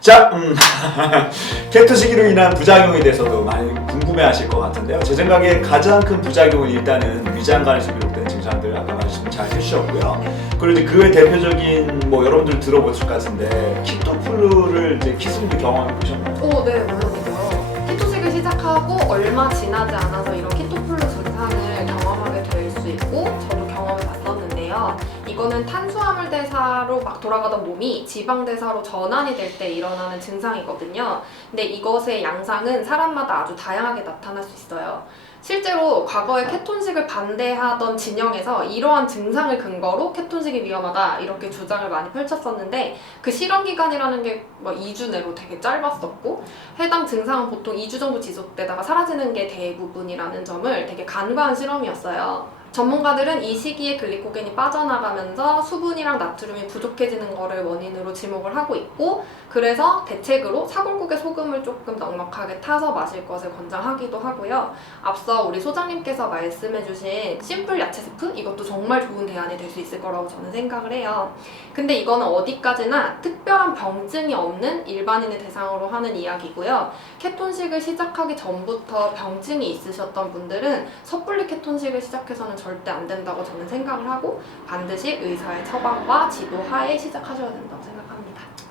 자, 음, 케토식으로 인한 부작용에 대해서도 많이 궁금해하실 것 같은데요. 제 생각에 가장 큰 부작용은 일단은 위장관에서 비롯된 증상들 아까 말씀 잘 해주셨고요. 그리고 그의 대표적인 뭐 여러분들 들어보실 것 같은데 키토플루를 이제 키스님도 경험해 보셨나요? 오, 네, 물론이죠. 키토식을 시작하고 얼마 지나지 않아서 이런 키토플루 이거는 탄수화물 대사로 막 돌아가던 몸이 지방 대사로 전환이 될 때 일어나는 증상이거든요. 근데 이것의 양상은 사람마다 아주 다양하게 나타날 수 있어요. 실제로 과거에 케톤식을 반대하던 진영에서 이러한 증상을 근거로 케톤식이 위험하다 이렇게 주장을 많이 펼쳤었는데 그 실험 기간이라는 게 뭐 2주 내로 되게 짧았었고 해당 증상은 보통 2주 정도 지속되다가 사라지는 게 대부분이라는 점을 되게 간과한 실험이었어요. 전문가들은 이 시기에 글리코겐이 빠져나가면서 수분이랑 나트륨이 부족해지는 거를 원인으로 지목을 하고 있고 그래서 대책으로 사골국에 소금을 조금 넉넉하게 타서 마실 것을 권장하기도 하고요. 앞서 우리 소장님께서 말씀해주신 심플 야채 스프 이것도 정말 좋은 대안이 될 수 있을 거라고 저는 생각을 해요. 근데 이거는 어디까지나 특별한 병증이 없는 일반인을 대상으로 하는 이야기고요. 케톤식을 시작하기 전부터 병증이 있으셨던 분들은 섣불리 케톤식을 시작해서는 절대 안 된다고 저는 생각을 하고 반드시 의사의 처방과 지도 하에 시작하셔야 된다고 생각합니다.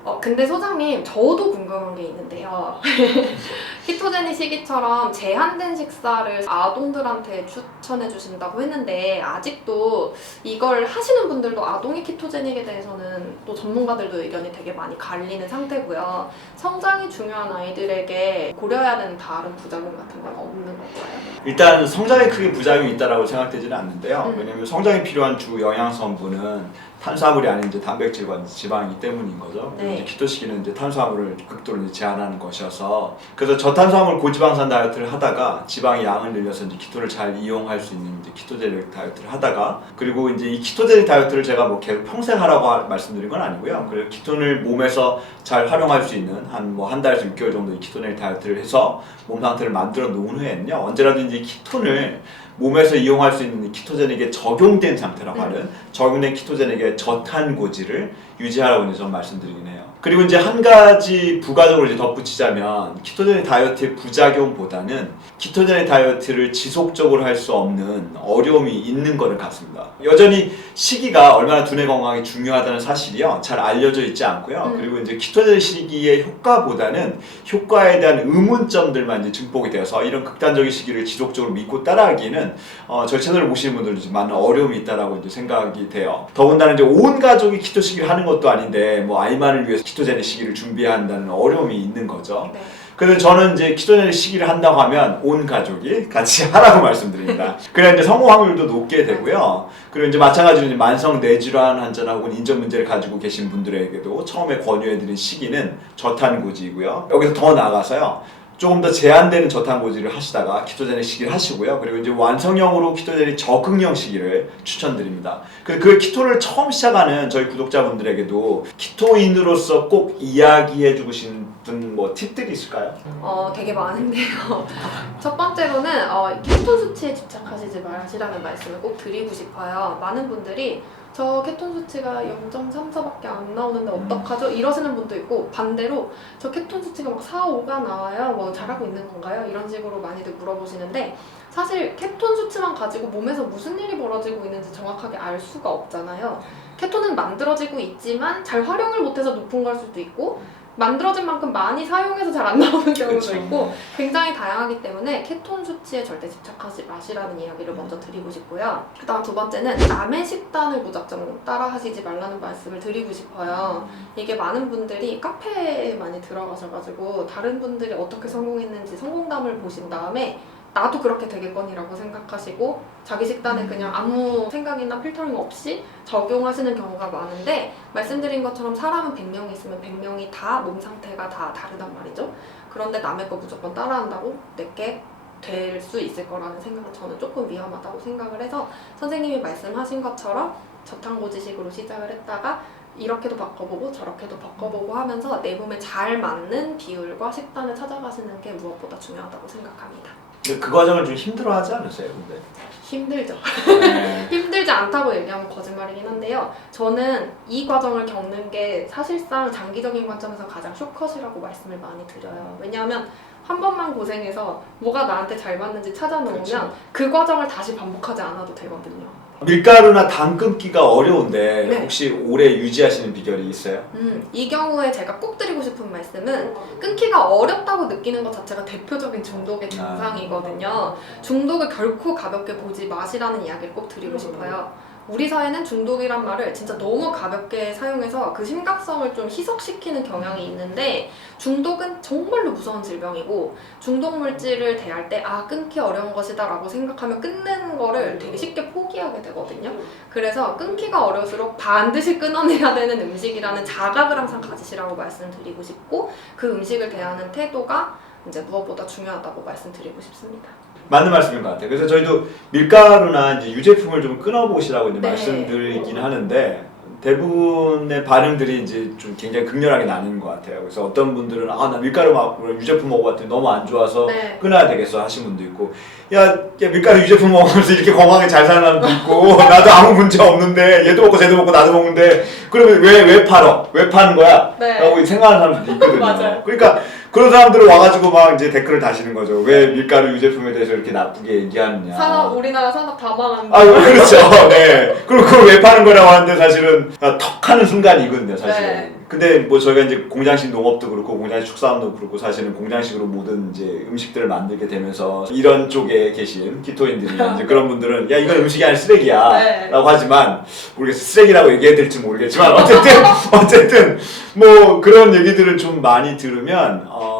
어, 근데 소장님, 저도 궁금한 게 있는데요. 키토제닉 시기처럼 제한된 식사를 아동들한테 추천해 주신다고 했는데 아직도 이걸 하시는 분들도 아동의 키토제닉에 대해서는 또 전문가들도 의견이 되게 많이 갈리는 상태고요. 성장이 중요한 아이들에게 고려해야 되는 다른 부작용 같은 건 없는 건가요? 일단 성장에 크게 부작용이 있다고 생각되지는 않는데요. 음. 왜냐하면 성장에 필요한 주 영양 성분은 탄수화물이 아닌 이제 단백질과 지방이기 때문인 거죠. 네. 이제 키토식이는 이제 탄수화물을 극도로 이제 제한하는 것이어서 그래서 저탄수화물 고지방산 다이어트를 하다가 지방의 양을 늘려서 이제 키토를 잘 이용할 수 있는 이제 키토제닉 다이어트를 하다가 그리고 이제 이 키토제닉 다이어트를 제가 뭐 계속 평생 하라고 하- 말씀드린 건 아니고요. 그리고 키톤을 몸에서 잘 활용할 수 있는 한 뭐 한 달에서 6개월 정도 이 키토제닉 다이어트를 해서 몸 상태를 만들어 놓은 후에는요 언제라든지 키톤을 몸에서 이용할 수 있는 이 키토제닉에 적용된 상태라고 음. 하는 적용된 키토제닉 의 저탄 고지를 유지하라고 이제 전 말씀드리긴 해요. 그리고 이제 한 가지 부가적으로 이제 덧붙이자면 키토제닉 다이어트의 부작용보다는 키토제닉 다이어트를 지속적으로 할 수 없는 어려움이 있는 거는 같습니다. 여전히 시기가 얼마나 두뇌 건강에 중요하다는 사실이요 잘 알려져 있지 않고요. 음. 그리고 이제 키토제닉 시기의 효과보다는 효과에 대한 의문점들만 이제 증폭이 되어서 이런 극단적인 시기를 지속적으로 믿고 따라하기에는 어, 저희 채널을 보시는 분들도 좀 많은 어려움이 있다라고 이제 생각이 돼요. 더군다나 이제 온 가족이 키토 시기를 하는 것도 아닌데 뭐 아이만을 위해서 키토제닉 시기를 준비해야 한다는 어려움이 있는 거죠. 네. 그래서 저는 이제 키토제닉 시기를 한다고 하면 온 가족이 같이 하라고 말씀드립니다. 그래야 이제 성공 확률도 높게 되고요. 그리고 이제 마찬가지로 만성 뇌질환 환자나 혹은 인정 문제를 가지고 계신 분들에게도 처음에 권유해드린 시기는 저탄고지이고요. 여기서 더 나아가서요. 조금 더 제한되는 저탄고지를 하시다가 키토제닉 시기를 하시고요. 그리고 이제 완성형으로 키토제닉 적응형 시기를 추천드립니다. 그, 그 키토를 처음 시작하는 저희 구독자분들에게도 키토인으로서 꼭 이야기해 주고 싶은 뭐 팁들이 있을까요? 어, 되게 많은데요. 첫 번째로는 어, 케톤 수치에 집착하시지 마시라는 말씀을 꼭 드리고 싶어요. 많은 분들이 저 케톤 수치가 0.34밖에 안 나오는데 어떡하죠? 이러시는 분도 있고 반대로 저 케톤 수치가 막 4, 5가 나와요. 뭐 잘하고 있는 건가요? 이런 식으로 많이들 물어보시는데 사실 케톤 수치만 가지고 몸에서 무슨 일이 벌어지고 있는지 정확하게 알 수가 없잖아요. 케톤은 만들어지고 있지만 잘 활용을 못해서 높은 걸 수도 있고 만들어진 만큼 많이 사용해서 잘 안 나오는 경우도 그쵸. 있고 굉장히 다양하기 때문에 케톤 수치에 절대 집착하지 마시라는 이야기를 먼저 드리고 싶고요. 그다음 두 번째는 남의 식단을 무작정 따라 하시지 말라는 말씀을 드리고 싶어요. 이게 많은 분들이 카페에 많이 들어가셔가지고 다른 분들이 어떻게 성공했는지 성공담을 보신 다음에 나도 그렇게 되겠거니라고 생각하시고 자기 식단에 그냥 아무 생각이나 필터링 없이 적용하시는 경우가 많은데 말씀드린 것처럼 사람은 100명이 있으면 100명이 다 몸 상태가 다 다르단 말이죠. 그런데 남의 거 무조건 따라한다고 내게 될 수 있을 거라는 생각은 저는 조금 위험하다고 생각을 해서 선생님이 말씀하신 것처럼 저탄고지식으로 시작을 했다가 이렇게도 바꿔보고 저렇게도 바꿔보고 하면서 내 몸에 잘 맞는 비율과 식단을 찾아가시는 게 무엇보다 중요하다고 생각합니다. 근데 그 과정을 좀 힘들어하지 않으세요, 근데? 힘들죠. 네. 힘들지 않다고 얘기하면 거짓말이긴 한데요. 저는 이 과정을 겪는 게 사실상 장기적인 관점에서 가장 쇼컷이라고 말씀을 많이 드려요. 왜냐하면 한 번만 고생해서 뭐가 나한테 잘 맞는지 찾아놓으면 그렇죠. 그 과정을 다시 반복하지 않아도 되거든요. 밀가루나 당 끊기가 어려운데 네. 혹시 오래 유지하시는 비결이 있어요? 음, 이 경우에 제가 꼭 드리고 싶은 말씀은 끊기가 어렵다고 느끼는 것 자체가 대표적인 중독의 증상이거든요. 중독을 결코 가볍게 보지 마시라는 이야기를 꼭 드리고 싶어요. 우리 사회는 중독이란 말을 진짜 너무 가볍게 사용해서 그 심각성을 좀 희석시키는 경향이 있는데 중독은 정말로 무서운 질병이고 중독 물질을 대할 때 아 끊기 어려운 것이다 라고 생각하면 끊는 거를 되게 쉽게 포기하게 되거든요. 그래서 끊기가 어려울수록 반드시 끊어내야 되는 음식이라는 자각을 항상 가지시라고 말씀드리고 싶고 그 음식을 대하는 태도가 이제 무엇보다 중요하다고 말씀드리고 싶습니다. 맞는 말씀인 것 같아요. 그래서 저희도 밀가루나 이제 유제품을 좀 끊어보시라고 이제 네. 말씀드리긴 하는데 대부분의 반응들이 이제 좀 굉장히 극렬하게 나뉘는 것 같아요. 그래서 어떤 분들은 아 나 밀가루 막 유제품 먹어봤더니 너무 안 좋아서 네. 끊어야 되겠어 하신 분도 있고 야, 야 밀가루 유제품 먹으면서 이렇게 건강하게 잘 사는 사람도 있고 나도 아무 문제 없는데 얘도 먹고 쟤도 먹고 나도 먹는데 그러면 왜 왜 팔어? 왜 파는 거야? 네. 라고 생각하는 사람들도 있거든요. 그러니까 그런 사람들을 와가지고 막 이제 댓글을 다시는 거죠. 왜 밀가루 유제품에 대해서 이렇게 나쁘게 얘기하느냐. 산업 우리나라 산업 다 망한다. 아 그렇죠. 네. 그리고 그걸 왜 파는 거라고 하는데 사실은 턱 하는 순간 이거든요. 사실은. 네. 근데 뭐 저희가 이제 공장식 농업도 그렇고 공장식 축산업도 그렇고 사실은 공장식으로 모든 이제 음식들을 만들게 되면서 이런 쪽에 계신 키토인들이 이제 그런 분들은 야 이건 음식이 아니라 네. 쓰레기야라고 하지만 모르겠어 쓰레기라고 얘기해야 될지 모르겠지만 어쨌든 어쨌든 뭐 그런 얘기들을 좀 많이 들으면 어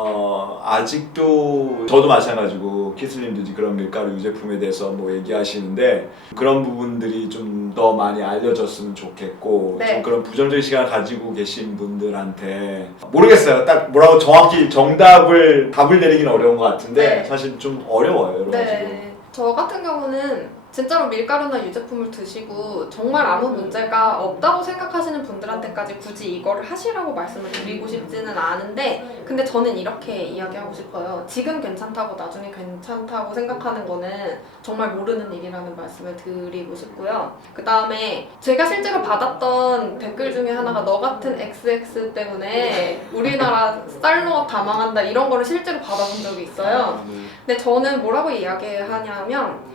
아직도 저도 마찬가지고 키슬님도 그런 밀가루 유제품에 대해서 뭐 얘기하시는데 그런 부분들이 좀 더 많이 알려졌으면 좋겠고 네. 좀 그런 부정적인 시간을 가지고 계신 분들한테 모르겠어요. 딱 뭐라고 정확히 정답을 답을 내리기는 어려운 것 같은데 네. 사실 좀 어려워요 여러 가지로. 네. 저 같은 경우는 진짜로 밀가루나 유제품을 드시고 정말 아무 문제가 없다고 생각하시는 분들한테까지 굳이 이거를 하시라고 말씀을 드리고 싶지는 않은데 근데 저는 이렇게 이야기하고 싶어요. 지금 괜찮다고 나중에 괜찮다고 생각하는 거는 정말 모르는 일이라는 말씀을 드리고 싶고요. 그 다음에 제가 실제로 받았던 댓글 중에 하나가 너 같은 XX 때문에 우리나라 쌀농업 다 망한다 이런 거를 실제로 받아본 적이 있어요. 네. 근데 저는 뭐라고 이야기하냐면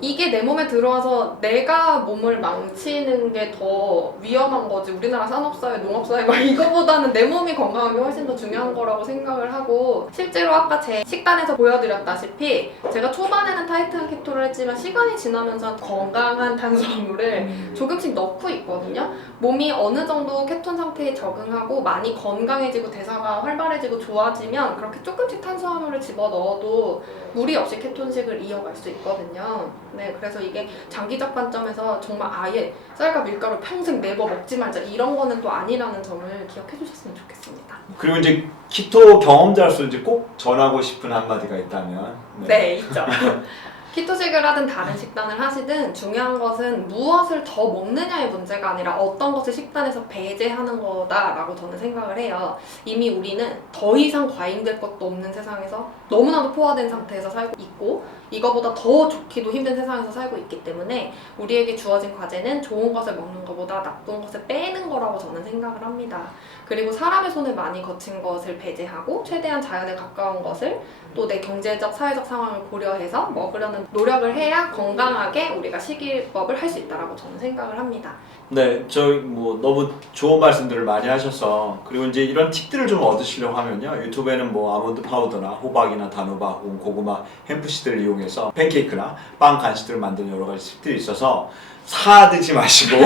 이게 내 몸에 들어와서 내가 몸을 망치는 게 더 위험한 거지 우리나라 산업사회, 농업사회 막 이거보다는 내 몸이 건강한 게 훨씬 더 중요한 거라고 생각을 하고 실제로 아까 제 식단에서 보여드렸다시피 제가 초반에는 타이트한 키토를 했지만 시간이 지나면서 건강한 탄수화물을 음. 조금씩 넣고 있거든요. 몸이 어느 정도 케톤 상태에 적응하고 많이 건강해지고 대사가 활발해지고 좋아지면 그렇게 조금씩 탄수화물을 집어 넣어도 무리 없이 케톤식을 이어갈 수 있거든요. 네, 그래서 이게 장기적 관점에서 정말 아예 쌀과 밀가루 평생 네버 먹지 말자 이런 거는 또 아니라는 점을 기억해 주셨으면 좋겠습니다. 그리고 이제 키토 경험자로서 이제 꼭 전하고 싶은 한마디가 있다면 네, 있죠. 키토식을 하든 다른 식단을 하시든 중요한 것은 무엇을 더 먹느냐의 문제가 아니라 어떤 것을 식단에서 배제하는 거다라고 저는 생각을 해요. 이미 우리는 더 이상 과잉될 것도 없는 세상에서 너무나도 포화된 상태에서 살고 있고 이거보다 더 좋기도 힘든 세상에서 살고 있기 때문에 우리에게 주어진 과제는 좋은 것을 먹는 것보다 나쁜 것을 빼는 거라고 저는 생각을 합니다. 그리고 사람의 손을 많이 거친 것을 배제하고 최대한 자연에 가까운 것을 또 내 경제적, 사회적 상황을 고려해서 먹으려는 노력을 해야 건강하게 우리가 식이법을 할 수 있다라고 저는 생각을 합니다. 네, 저 뭐 너무 좋은 말씀들을 많이 하셔서 그리고 이제 이런 팁들을 좀 얻으시려고 하면요 유튜브에는 뭐 아몬드 파우더나 호박이나 단호박 고구마 햄프시드를 이용해서 팬케이크나 빵 간식들을 만드는 여러 가지 팁들이 있어서 사 드지 마시고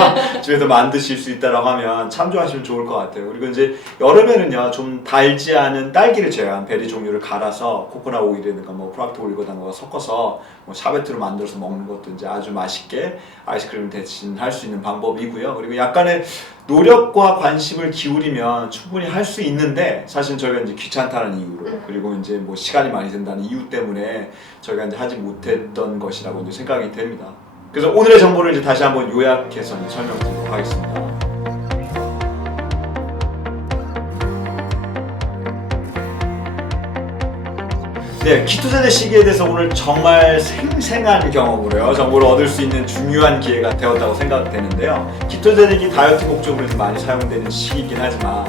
집에서 만드실 수 있다라고 하면 참조하시면 좋을 것 같아요. 그리고 이제 여름에는요 좀 달지 않은 딸기를 제외한 베리 종류를 갈아서 코코넛 오일이든가 뭐 프락토 오일 같은 거 섞어서 뭐 샤베트로 만들어서 먹는 것도 이제 아주 맛있게 아이스크림 대신 할 수 있는 방법이고요. 그리고 약간의 노력과 관심을 기울이면 충분히 할 수 있는데 사실 저희가 이제 귀찮다는 이유로 음. 그리고 이제 뭐 시간이 많이 든다는 이유 때문에 저희가 이제 하지 못했던 것이라고 이제 생각이 됩니다. 그래서 오늘의 정보를 이제 다시 한번 요약해서 설명드리도록 하겠습니다. 네, 네, 키토제네 시기에 대해서 오늘 정말 생생한 경험으로요. 정보를 얻을 수 있는 중요한 기회가 되었다고 생각되는데요. 키토제닉이 다이어트 목적으로 좀 많이 사용되는 시기이긴 하지만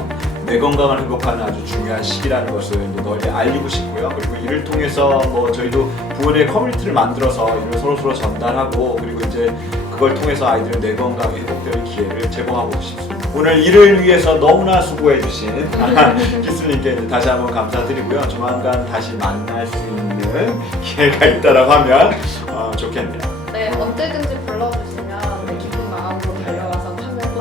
뇌 건강을 회복하는 아주 중요한 시기라는 것을 널리 알리고 싶고요. 그리고 이를 통해서 뭐 저희도 부모의 커뮤니티를 만들어서 이를 서로 서로 전달하고 그리고 이제 그걸 통해서 아이들의 뇌 건강이 회복될 기회를 제공하고 싶습니다. 오늘 이를 위해서 너무나 수고해 주신 기수님께 이제 다시 한번 감사드리고요. 조만간 다시 만날 수 있는 기회가 있다라고 하면 어, 좋겠네요. 네, 언제든지 불러주시면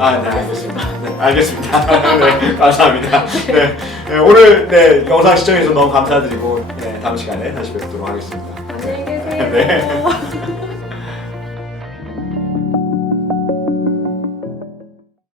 아, 네, 하겠습니다. 알겠습니다. 네, 알겠습니다. 네, 감사합니다. 네, 네, 오늘 네, 영상 시청해주셔서 너무 감사드리고 네, 다음 시간에 다시 뵙도록 하겠습니다. 안녕히 계세요. 네.